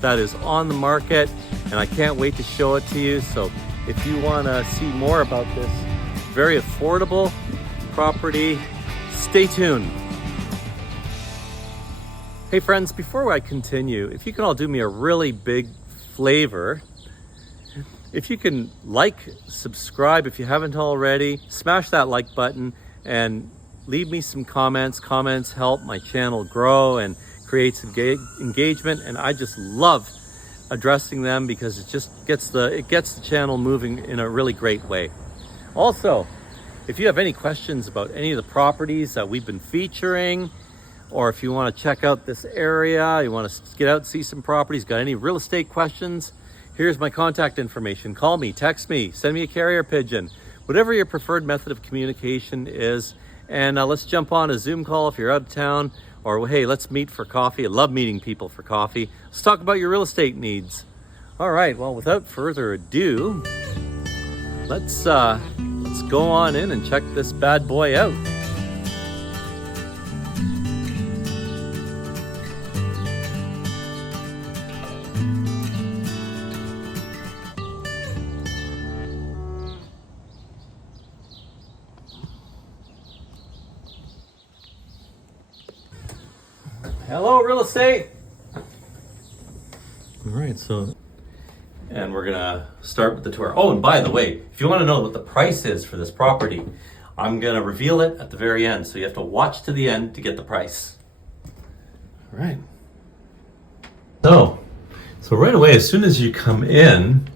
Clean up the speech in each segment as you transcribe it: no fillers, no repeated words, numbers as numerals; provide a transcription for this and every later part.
that is on the market, and I can't wait to show it to you. So if you want to see more about this very affordable property, stay tuned. Hey friends, before I continue, if you can all do me a really big favor, if you can like, subscribe if you haven't already, smash that like button and leave me some comments. Comments help my channel grow and creates engagement, and I just love addressing them because it just gets the channel moving in a really great way. Also, if you have any questions about any of the properties that we've been featuring, or if you want to check out this area, you want to get out and see some properties, got any real estate questions, here's my contact information. Call me, text me, send me a carrier pigeon, whatever your preferred method of communication is. And let's jump on a Zoom call if you're out of town, or hey, let's meet for coffee. I love meeting people for coffee. Let's talk about your real estate needs. All right, well, without further ado, let's go on in and check this bad boy out. Hello, real estate. All right, and we're gonna start with the tour. Oh, and by the way, if you want to know what the price is for this property, I'm gonna reveal it at the very end, so you have to watch to the end to get the price. All right. So right away, as soon as you come in,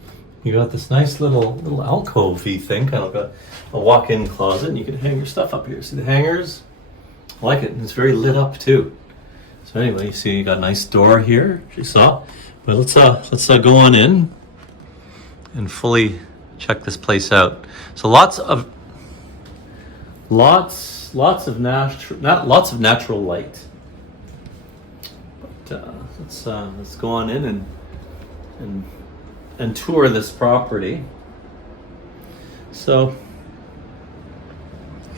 you got this nice little alcove-y thing, kind of got a walk-in closet, and you can hang your stuff up here. See the hangers? I like it, and it's very lit up too. So anyway, you see you got a nice door here, as you saw. But let's go on in and fully check this place out. So lots of natural light. But let's go on in and tour this property. So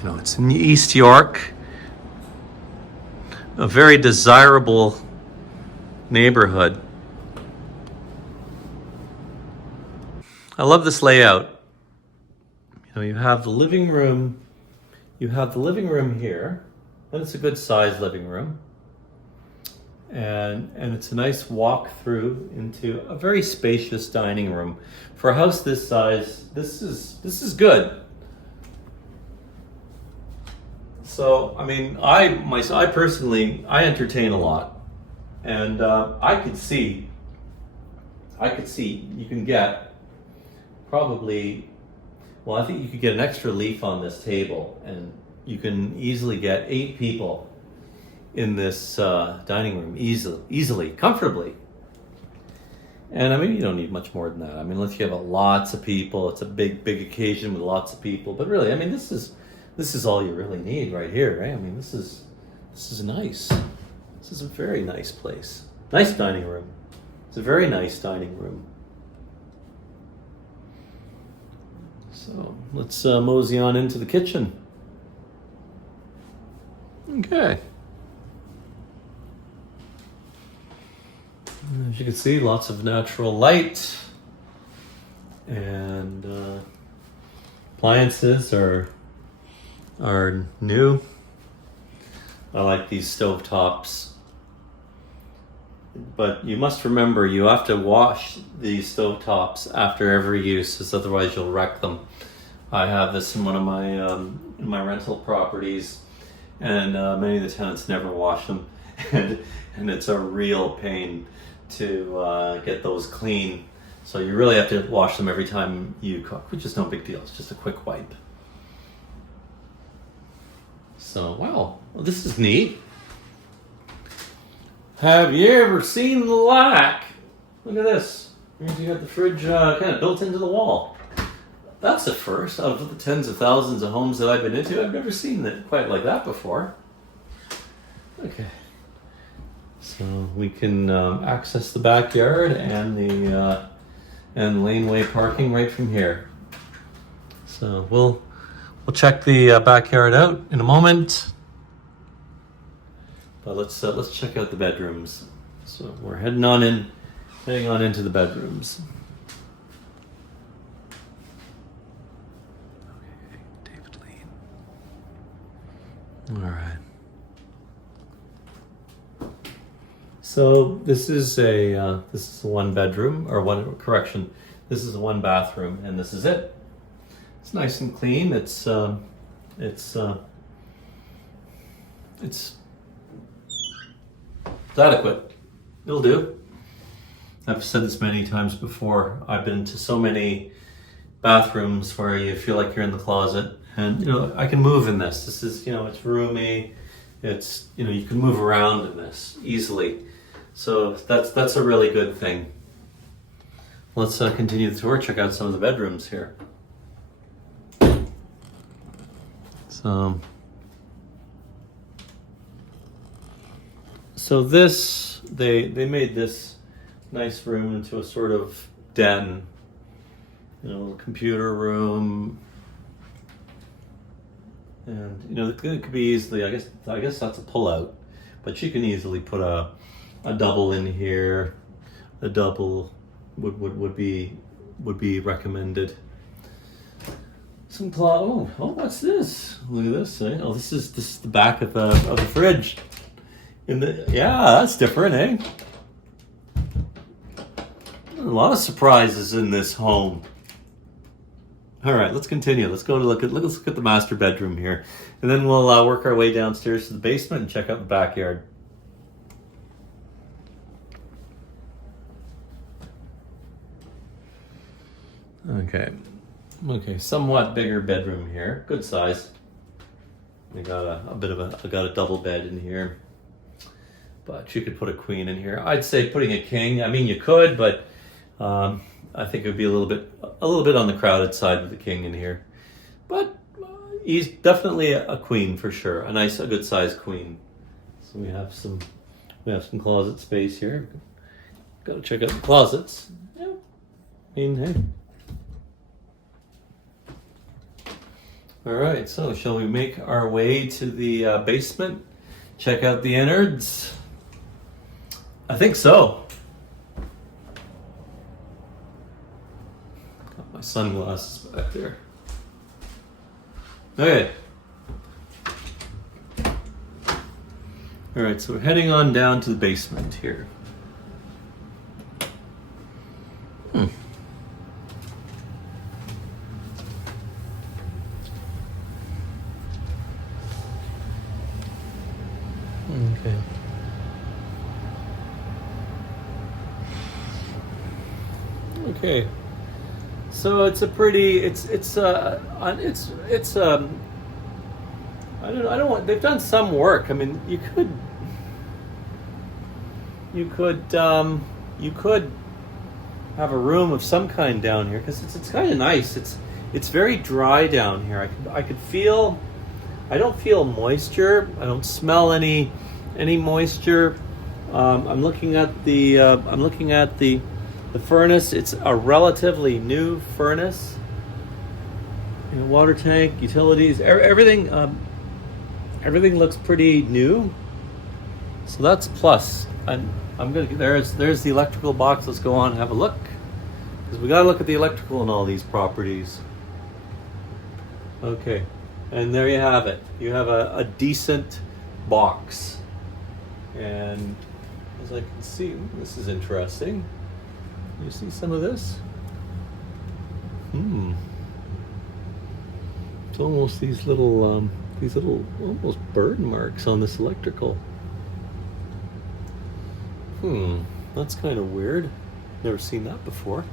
it's in East York. A very desirable neighborhood. I love this layout. You have the living room. You have the living room here, and it's a good sized living room. And it's a nice walk through into a very spacious dining room. For a house this size, this is good. So, I mean, I personally entertain a lot, and I could see you can get probably, well, I think you could get an extra leaf on this table, and you can easily get 8 people in this dining room easily, comfortably. And I mean, you don't need much more than that. I mean, unless you have lots of people, it's a big occasion with lots of people. But really, I mean, this is all you really need right here, right? I mean, this is nice. This is a very nice place. Nice dining room. It's a very nice dining room. So let's mosey on into the kitchen. Okay. As you can see, lots of natural light, and appliances are new. I like these stove tops, but you must remember you have to wash these stove tops after every use, because otherwise you'll wreck them. I have this in one of my in my rental properties, and many of the tenants never wash them, and it's a real pain to get those clean. So you really have to wash them every time you cook, which is no big deal. It's just a quick wipe. So, wow, well, this is neat. Have you ever seen the like? Look at this. Here's, you got the fridge kind of built into the wall. That's a first. Out of the tens of thousands of homes that I've been into, I've never seen it quite like that before. Okay. So we can access the backyard and the laneway parking right from here. So we'll check the backyard out in a moment. But let's check out the bedrooms. So we're heading on in Heading on into the bedrooms. Okay, David Lean. All right. So this is a one bedroom, or one correction. This is a one bathroom, and this is it. It's nice and clean. It's adequate. It'll do. I've said this many times before. I've been to so many bathrooms where you feel like you're in the closet, and I can move in this. This is it's roomy. It's you can move around in this easily. So that's a really good thing. Let's continue the tour. Check out some of the bedrooms here. So this they made this nice room into a sort of den, little computer room, and it could be easily. I guess that's a pull-out, but you can easily put a double in here. A double would be recommended. Some oh, what's this? Look at this. Oh, this is the back of the fridge. Yeah, that's different, eh? A lot of surprises in this home. All right, let's continue. Let's look at the master bedroom here, and then we'll work our way downstairs to the basement and check out the backyard. Okay, somewhat bigger bedroom here. Good size. We got I got a double bed in here, but you could put a queen in here. I'd say putting a king. I mean, you could, but I think it would be a little bit on the crowded side with the king in here. But he's definitely a queen for sure. A good sized queen. So we have some closet space here. Got to check out the closets. Yeah. I mean, hey. All right, so shall we make our way to the basement? Check out the innards? I think so. Got my sunglasses back there. Okay. All right, so we're heading on down to the basement here. Okay. Okay. So it's a pretty. I don't want. They've done some work. I mean, you could have a room of some kind down here because it's kind of nice. It's very dry down here. I could feel. I don't feel moisture. I don't smell any moisture. I'm looking at the furnace. It's a relatively new furnace. Water tank, utilities, everything. Everything looks pretty new. So that's a plus. And I'm gonna there's the electrical box. Let's go on and have a look because we got to look at the electrical in all these properties. Okay. And there you have it. You have a decent box. And as I can see, this is interesting. You see some of this? It's almost these little almost burn marks on this electrical. That's kind of weird. Never seen that before.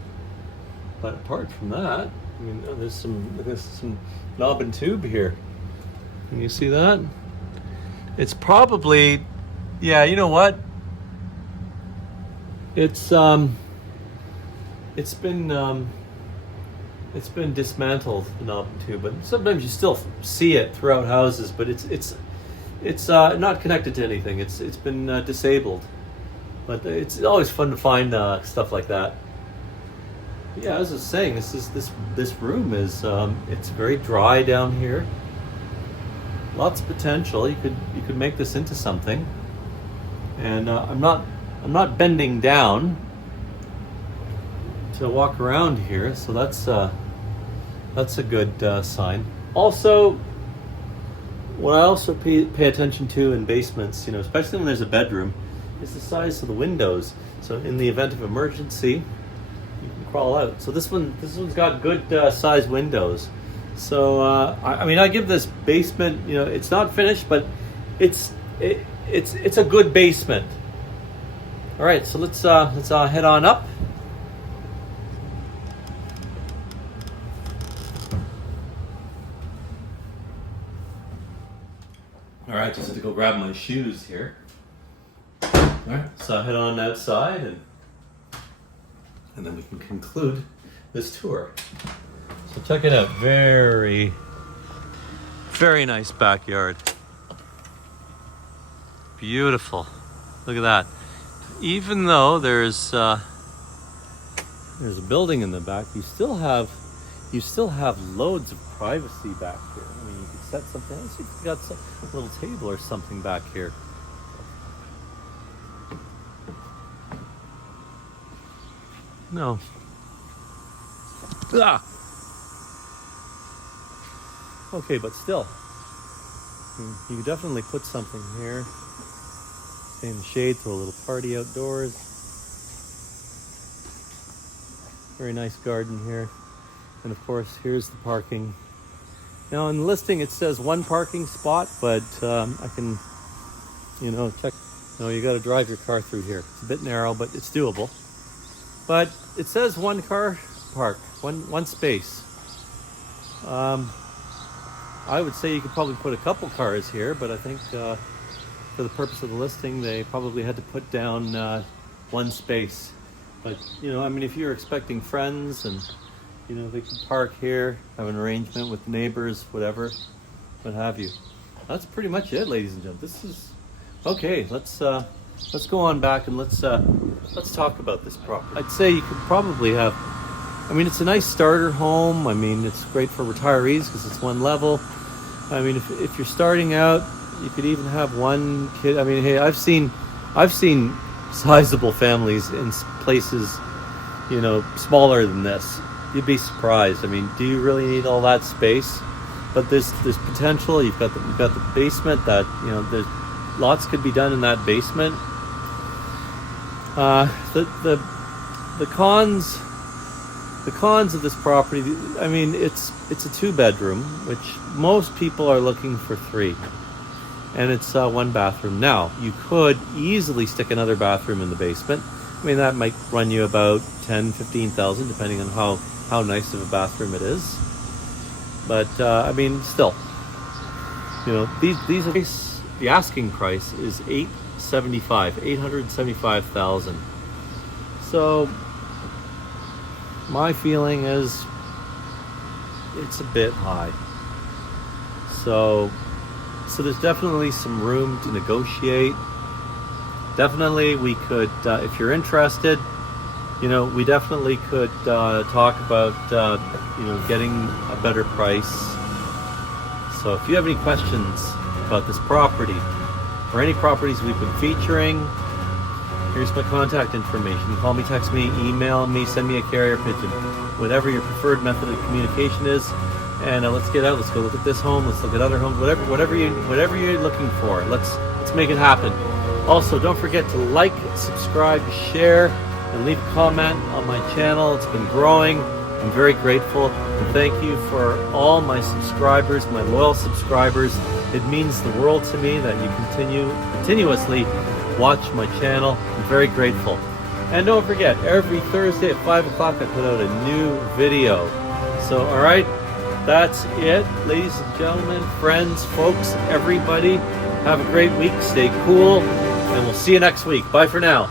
But apart from that, I mean, there's some knob and tube here. Can you see that? It's probably, yeah. You know what? It's been dismantled, the knob and tube, but sometimes you still see it throughout houses. But it's not connected to anything. It's been disabled. But it's always fun to find stuff like that. Yeah, as I was saying, this room is it's very dry down here. Lots of potential. You could make this into something. And I'm not bending down. to walk around here, so that's a good sign. Also, what I also pay attention to in basements, especially when there's a bedroom, is the size of the windows. So in the event of emergency, you can crawl out. So this one's got good size windows. So I give this basement, it's not finished, but it's a good basement. All right, so let's head on up. All right, just have to go grab my shoes here. All right, so I'll head on outside and then we can conclude this tour. So check it out, very, very nice backyard. Beautiful, look at that. Even though there's a building in the back, you still have loads of privacy back here. I mean, you could set something else. You've got a little table or something back here. No. Ah. Okay, but still, you could definitely put something here. Stay in the shade, throw a little party outdoors. Very nice garden here. And of course, here's the parking. Now in the listing it says one parking spot, but I can, check. No, you got to drive your car through here. It's a bit narrow, but it's doable. But it says one car park, one space. I would say you could probably put a couple cars here, but I think for the purpose of the listing, they probably had to put down one space. But, if you're expecting friends and, they could park here, have an arrangement with neighbors, whatever, what have you. That's pretty much it, ladies and gentlemen. This is, okay, let's go on back and let's talk about this property. I'd say you could probably have, it's a nice starter home. It's great for retirees because it's one level. If you're starting out, you could even have one kid. Hey, I've seen sizable families in places, smaller than this. You'd be surprised. Do you really need all that space? But there's potential. You've got the basement that, there's lots could be done in that basement. The cons of this property, it's a 2-bedroom, which most people are looking for 3. And it's 1 bathroom. Now, you could easily stick another bathroom in the basement. That might run you about $10,000-15,000, depending on how nice of a bathroom it is. But, still, these are, the asking price is $875,000. So, my feeling is it's a bit high. So there's definitely some room to negotiate. Definitely we could, if you're interested, we definitely could talk about, getting a better price. So if you have any questions about this property or any properties we've been featuring, here's my contact information. Call me, text me, email me, send me a carrier pigeon, whatever your preferred method of communication is. And let's get out. Let's go look at this home. Let's look at other homes. Whatever you're looking for. Let's make it happen. Also, don't forget to like, subscribe, share, and leave a comment on my channel. It's been growing. I'm very grateful, and thank you for all my subscribers, my loyal subscribers. It means the world to me that you continuously watch my channel. I'm very grateful. And don't forget, every Thursday at 5 o'clock I put out a new video. So, all right, that's it, ladies and gentlemen, friends, folks, everybody. Have a great week. Stay cool, and we'll see you next week. Bye for now.